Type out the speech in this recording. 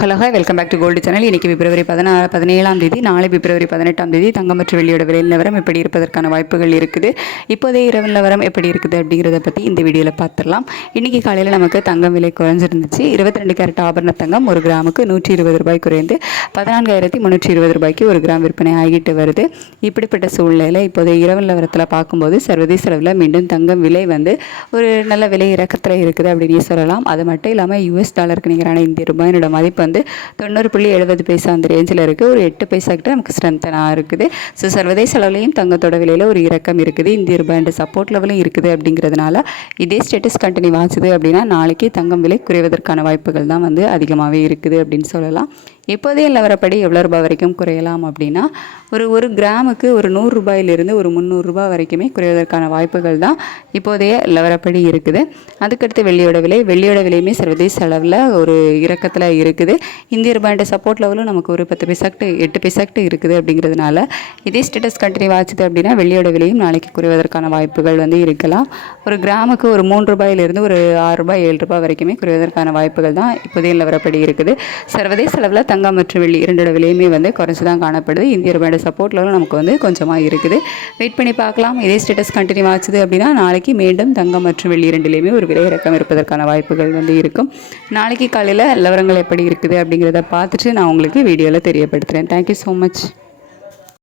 Hello hi welcome back to gold channel. இன்றைக்கி பிப்ரவரி 17ஆம் தேதி, நாளை பிப்ரவரி 18ஆம் தேதி தங்கம் மற்றும் வெள்ளியோட விலை நிலவரம் எப்படி இருப்பதற்கான வாய்ப்புகள் இருக்குது, இப்போதைய இரவு நிலவரம் எப்படி இருக்குது அப்படிங்கிறத பற்றி இந்த வீடியோவில் பார்த்துடலாம். இன்றைக்கி காலையில் நமக்கு தங்கம் விலை குறைஞ்சிருந்துச்சு. 22 கேரட் ஆபரண தங்கம் ஒரு கிராமுக்கு 120 ரூபாய் குறைந்து 14,320 ரூபாய்க்கு ஒரு கிராம் விற்பனை ஆகிட்டு வருது. இப்படிப்பட்ட சூழ்நிலையில் இப்போதைய இரவு நிலவரத்தில் பார்க்கும்போது சர்வதேச அளவில் மீண்டும் தங்கம் விலை ஒரு நல்ல விலை இறக்கத்தில் இருக்குது அப்படின்னு சொல்லலாம். அது மட்டும் இல்லாமல் US டாலருக்கு நிகரான இந்திய ரூபாயினோட மதிப்பு 90.70 அந்த ரேஞ்சில் இருக்குது. ஒரு 8 பைசா கிட்ட நமக்கு ஸ்ட்ரென்த்தனாக இருக்குது. ஸோ சர்வதேச அளவுலையும் தங்கத்தோட விலையில் ஒரு இறக்கம் இருக்குது, இந்திய ரூபாய் சப்போர்ட் லெவலும் இருக்குது. அப்படிங்கிறதுனால இதே ஸ்டேட்டஸ் கண்டினியூ ஆச்சுது அப்படின்னா நாளைக்கு தங்கம் விலை குறைவதற்கான வாய்ப்புகள் தான் அதிகமாகவே இருக்குது அப்படின்னு சொல்லலாம். இப்போதைய நிலவரப்படி எவ்வளோ ரூபாய் வரைக்கும் குறையலாம் அப்படின்னா ஒரு கிராமுக்கு ஒரு 100 ரூபாயிலிருந்து ஒரு 300 ரூபாய் வரைக்குமே குறைவதற்கான வாய்ப்புகள் தான் இப்போதைய நிலவரப்படி இருக்குது. அதுக்கடுத்து வெள்ளியோட விலையுமே சர்வதேச அளவில் ஒரு இறக்கத்தில் இருக்குது. இந்திய ரூபாயோட சப்போர்ட் லெவலும் நமக்கு ஒரு 10 பைசா 8 பைசா இருக்குது. அப்படிங்கிறதுனால இதே ஸ்டேட்டஸ் கண்டினியூ ஆச்சுது அப்படின்னா வெள்ளியோட விலையும் நாளைக்கு குறைவதற்கான வாய்ப்புகள் இருக்கலாம். ஒரு கிராமுக்கு ஒரு 3 ரூபாயிலிருந்து ஒரு 6 ரூபாய் 7 ரூபாய் வரைக்குமே குறைவதற்கான வாய்ப்புகள் தான் இப்போதைய நிலவரப்படி இருக்குது. சர்வதேச அளவில் தங்கம் மற்றும் வெள்ளி இரண்டோட விலையுமே குறைச்சி தான் காணப்படுது. இந்திய ரூபாயோட சப்போர்ட் லெவலும் நமக்கு கொஞ்சமாக இருக்குது. வெயிட் பண்ணி பார்க்கலாம். இதே ஸ்டேட்டஸ் கண்டினியூ ஆச்சுது அப்படின்னா நாளைக்கு மீண்டும் தங்கம் மற்றும் வெள்ளி இரண்டிலையுமே ஒரு விலை இறக்கம் இருப்பதற்கான வாய்ப்புகள் இருக்கும். நாளைக்கு காலையில் நிலவரங்கள் எப்படி இருக்குது அப்படிங்கிறத பார்த்துட்டு நான் உங்களுக்கு வீடியோவில் தெரியப்படுத்துகிறேன். Thank you so much.